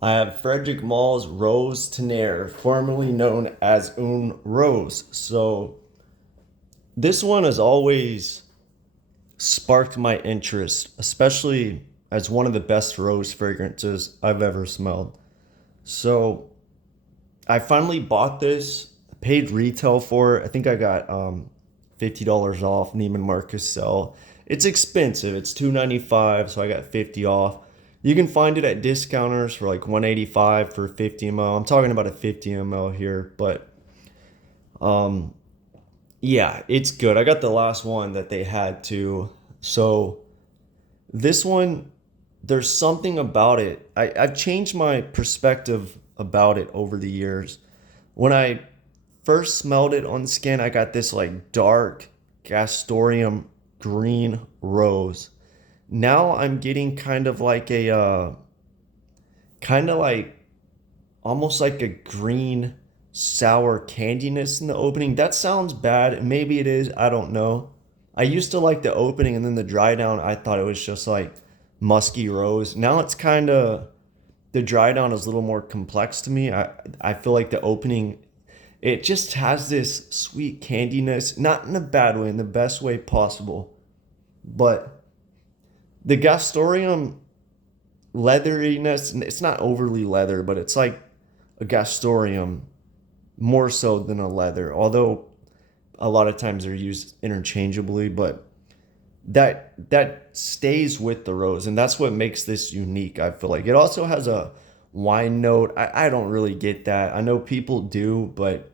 I have Frederic Malle's Rose Tonnerre, formerly known as Un Rose. So this one has always sparked my interest, especially as one of the best rose fragrances I've ever smelled. So I finally bought this, paid retail for it. I think I got $50 off Neiman Marcus sale. It's expensive. It's $2.95, so I got 50 off. You can find it at discounters for like 185 for 50 ml. I'm talking about a 50 ml here, but um yeah, it's good. I got the last one that they had too. So this one, there's something about it. I've changed my perspective about it over the years. When I first smelled it on skin, I got this like dark gastorium green rose. Now I'm getting kind of like almost like a green sour candiness in the opening. That sounds bad. Maybe it is. I don't know. I used to like the opening, and then the dry down, I thought it was just like musky rose. Now it's kind of, the dry down is a little more complex to me. I feel like the opening, it just has this sweet candiness, not in a bad way, in the best way possible. But the gastorium leatheriness, it's not overly leather, but it's like a gastorium more so than a leather, although a lot of times they're used interchangeably. But that stays with the rose, and that's what makes this unique. I feel like it also has a wine note. I don't really get that. I know people do, but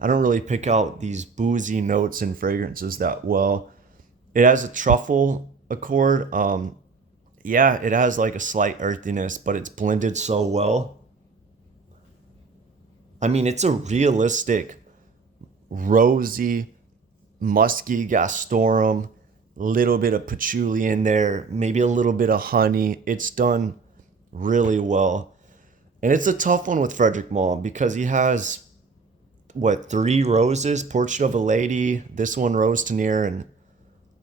I don't really pick out these boozy notes in fragrances that well. It has a truffle accord. Yeah, it has like a slight earthiness, but it's blended so well. I mean, it's a realistic, rosy, musky gastorum, little bit of patchouli in there, maybe a little bit of honey. It's done really well. And it's a tough one with Frederic Malle because he has what, three roses: Portrait of a Lady, this one Rose Tonnerre, and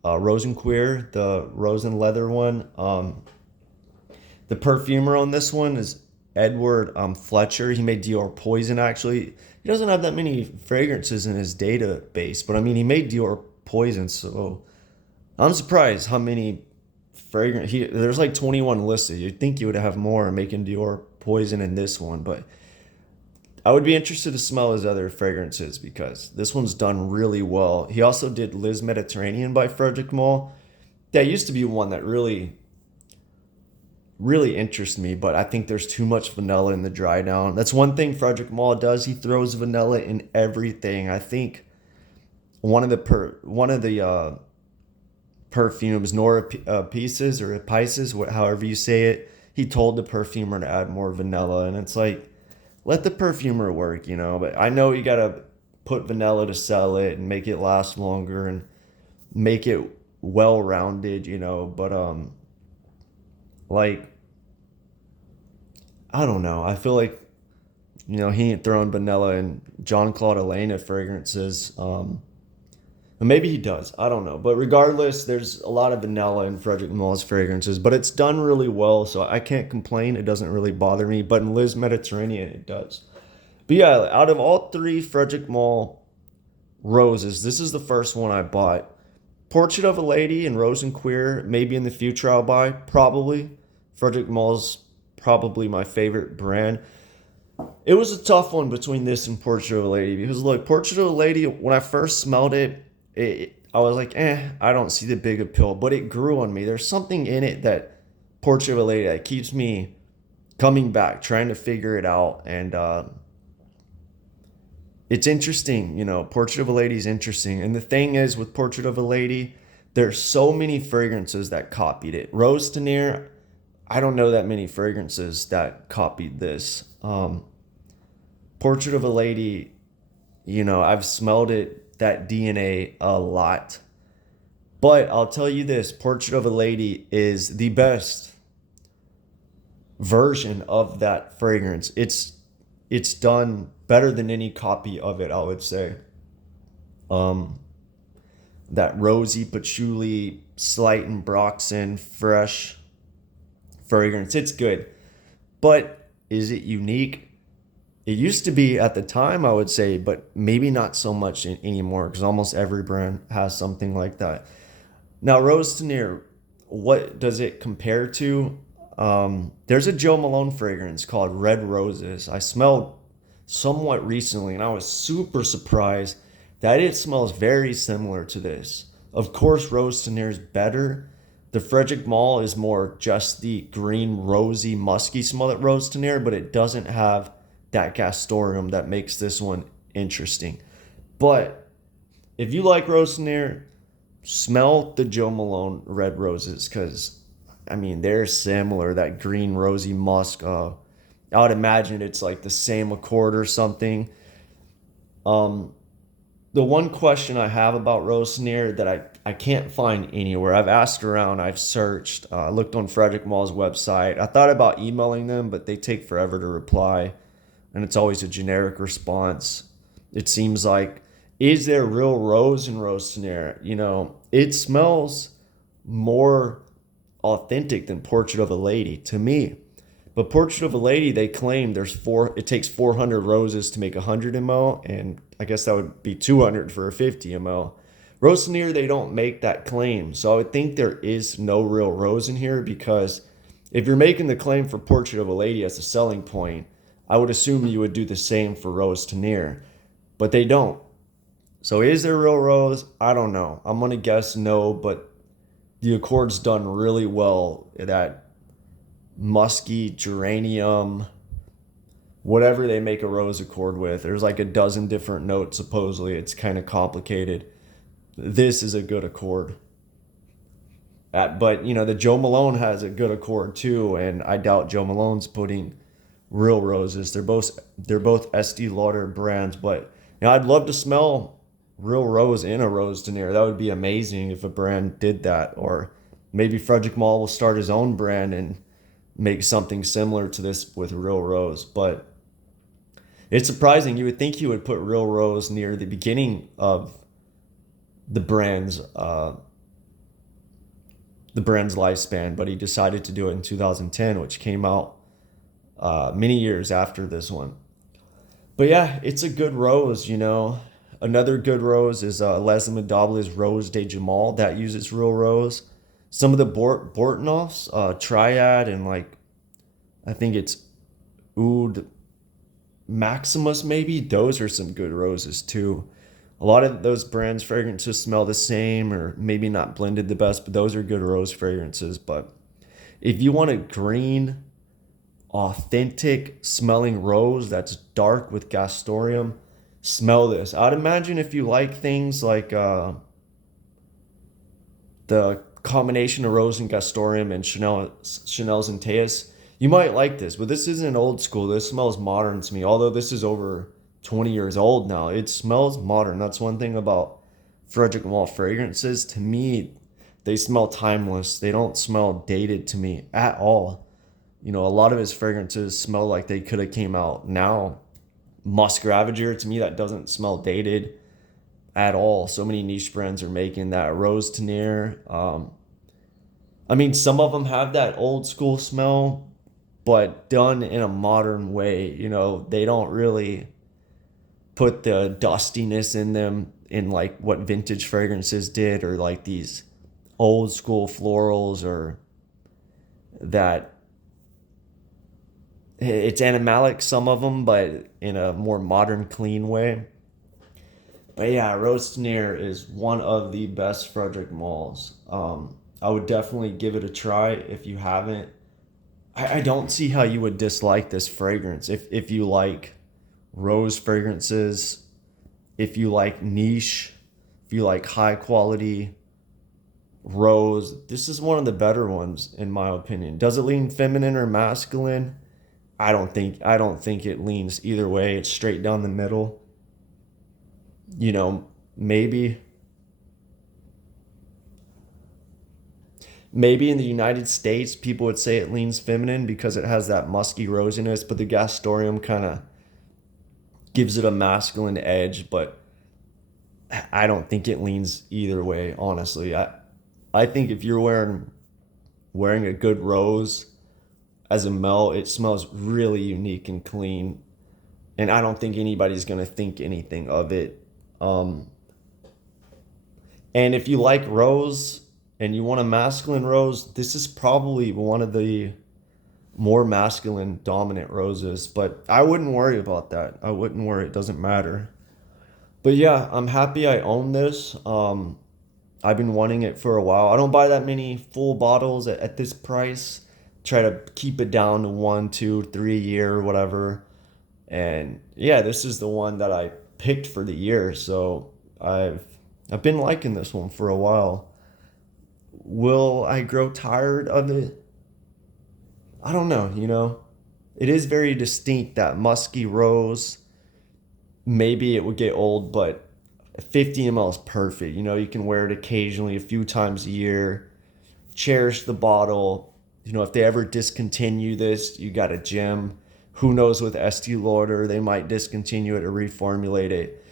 Rosenqueer, the rose and leather one. The perfumer on this one is Edward Fletcher. He made Dior Poison, actually. He doesn't have that many fragrances in his database, but I mean, he made Dior Poison, so I'm surprised how many fragrance. There's like 21 listed. You'd think you would have more making Dior Poison in this one, but I would be interested to smell his other fragrances because this one's done really well. He also did Liz Mediterranean by Frederic Malle. That used to be one that really interests me, but I think there's too much vanilla in the dry down. That's one thing Frederic Malle does. He throws vanilla in everything. I think one of the perfumes, Nora Pieces or Pisces, however you say it, he told the perfumer to add more vanilla, and it's like, let the perfumer work, you know. But I know you gotta put vanilla to sell it and make it last longer and make it well rounded, you know. But like, I don't know. I feel like, he ain't throwing vanilla in John Claude Elena fragrances. And maybe he does. I don't know. But regardless, there's a lot of vanilla in Frederic Malle's fragrances, but it's done really well, so I can't complain. It doesn't really bother me. But in Liz Mediterranean, it does. But yeah, out of all three Frederic Malle roses, this is the first one I bought. Portrait of a Lady and Rose and Queer, maybe in the future I'll buy. Probably. Frederic Malle's probably my favorite brand. It was a tough one between this and Portrait of a Lady because, look, Portrait of a Lady, when I first smelled I was like, I don't see the big appeal, but it grew on me. There's something in it that Portrait of a Lady that keeps me coming back, trying to figure it out. And it's interesting, Portrait of a Lady is interesting. And the thing is, with Portrait of a Lady, there's so many fragrances that copied it. Rose Tonnerre, I don't know that many fragrances that copied this. Portrait of a Lady, I've smelled it, that DNA, a lot. But I'll tell you this: Portrait of a Lady is the best version of that fragrance. It's done better than any copy of it, I would say. Um, that rosy patchouli, slight and Broxen, fresh fragrance. It's good. But Is it unique? It used to be at the time, I would say, but maybe not so much anymore because almost every brand has something like that. Now, Rose Tonnerre, what does it compare to? There's a Joe Malone fragrance called Red Roses. I smelled somewhat recently, and I was super surprised that it smells very similar to this. Of course, Rose Tonnerre is better. The Frederic Malle is more just the green, rosy, musky smell that Rose Tonnerre, but it doesn't have that gastorium that makes this one interesting. But if you like Rose Tonnerre, smell the Joe Malone Red Roses because, I mean, they're similar. That green, rosy musk. I would imagine it's like the same accord or something. Um, the one question I have about Rose Tonnerre that I can't find anywhere. I've asked around, I've searched, looked on Frederic Mall's website. I thought about emailing them, but they take forever to reply, and it's always a generic response. It seems like, is there real rose in Rose Tonnerre? It smells more authentic than Portrait of a Lady to me. But Portrait of a Lady, they claim it takes 400 roses to make 100 ml, and I guess that would be 200 for a 50 ml. Rose Tonnerre, they don't make that claim. So I would think there is no real rose in here because if you're making the claim for Portrait of a Lady as a selling point, I would assume you would do the same for Rose Tonnerre. But they don't. So is there real rose? I don't know. I'm going to guess no, but the accord's done really well. That musky geranium, whatever they make a rose accord with. There's like a dozen different notes, supposedly. It's kind of complicated. This is a good accord. But, the Joe Malone has a good accord too, and I doubt Joe Malone's putting real roses. They're both Estee Lauder brands, but I'd love to smell real rose in a Rose Tonnerre. That would be amazing if a brand did that, or maybe Frederic Malle will start his own brand and make something similar to this with real rose. But it's surprising. You would think you would put real rose near the beginning of the brand's lifespan, but he decided to do it in 2010, which came out many years after this one. But yeah, it's a good rose. Another good rose is Leslie Madable's Rose de Jamal that uses real rose. Some of the Bortnoffs, Triad, and I think it's Oud Maximus maybe. Those are some good roses too. A lot of those brands' fragrances smell the same or maybe not blended the best, but those are good rose fragrances. But if you want a green, authentic smelling rose that's dark with gastorium, smell this. I'd imagine if you like things like the combination of rose and gastorium and Chanel's and Teus, you might like this. But this isn't old school. This smells modern to me. Although this is over 20 years old now, it smells modern. That's one thing about Frederic Malle fragrances. To me, they smell timeless. They don't smell dated to me at all. A lot of his fragrances smell like they could have came out now. Musk Ravager, to me, that doesn't smell dated at all. So many niche brands are making that. Rose Tonnerre. Some of them have that old school smell, but done in a modern way. They don't really put the dustiness in them in like what vintage fragrances did, or like these old school florals, or that it's animalic, some of them, but in a more modern, clean way. But yeah, Rose Tonnerre is one of the best Frederic Malles. I would definitely give it a try if you haven't. I don't see how you would dislike this fragrance if you like rose fragrances, if you like niche, if you like high quality rose. This is one of the better ones in my opinion. Does it lean feminine or masculine? I don't think it leans either way. It's straight down the middle. Maybe in the United States people would say it leans feminine because it has that musky rosiness, but the gastorium kind of gives it a masculine edge. But I don't think it leans either way, honestly. I think if you're wearing a good rose as a melt, it smells really unique and clean. And I don't think anybody's gonna think anything of it. Um, and if you like rose and you want a masculine rose, this is probably one of the more masculine dominant roses. But I wouldn't worry about that. I wouldn't worry. It doesn't matter. But yeah, I'm happy I own this. I've been wanting it for a while. I don't buy that many full bottles at this price. Try to keep it down to 1, 2, 3 year, or whatever. And yeah, this is the one that I picked for the year. So I've I've been liking this one for a while. Will I grow tired of it? I don't know, you know. It is very distinct, that musky rose. Maybe it would get old, but 50 ml is perfect. You know, you can wear it occasionally a few times a year. Cherish the bottle. You know, if they ever discontinue this, you got a gem. Who knows with Estee Lauder, they might discontinue it or reformulate it.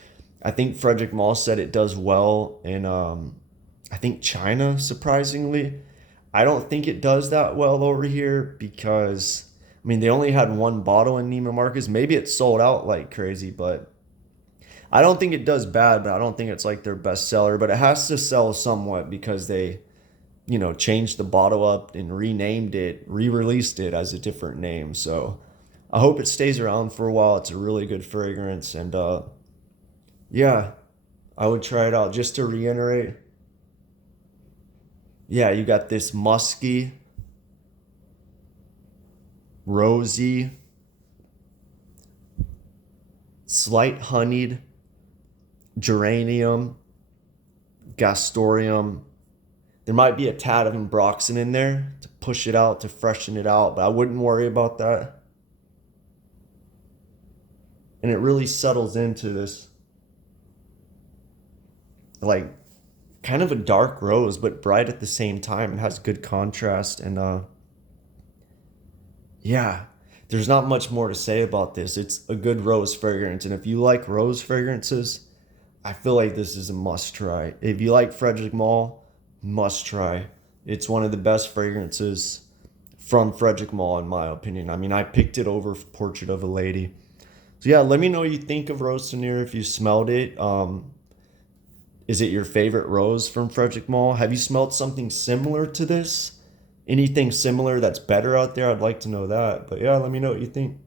I think Frederic Malle said it does well in, I think China, surprisingly. I don't think it does that well over here because, I mean, they only had one bottle in Neiman Marcus. Maybe it sold out like crazy, but I don't think it does bad, but I don't think it's like their best seller. But it has to sell somewhat because they, you know, changed the bottle up and renamed it, re-released it as a different name. So I hope it stays around for a while. It's a really good fragrance, and yeah, I would try it out. Just to reiterate, yeah, you got this musky, rosy, slight honeyed geranium, gastorium. There might be a tad of ambroxan in there to push it out, to freshen it out, but I wouldn't worry about that. And it really settles into this, like, kind of a dark rose, but bright at the same time. It has good contrast. And yeah, there's not much more to say about this. It's a good rose fragrance. And if you like rose fragrances, I feel like this is a must try. If you like Frederic Malle, must try. It's one of the best fragrances from Frederic Malle, in my opinion. I mean, I picked it over Portrait of a Lady. So yeah, let me know what you think of Rose Tonnerre if you smelled it. Is it your favorite rose from Frederic Malle? Have you smelled something similar to this? Anything similar that's better out there? I'd like to know that. But yeah, let me know what you think.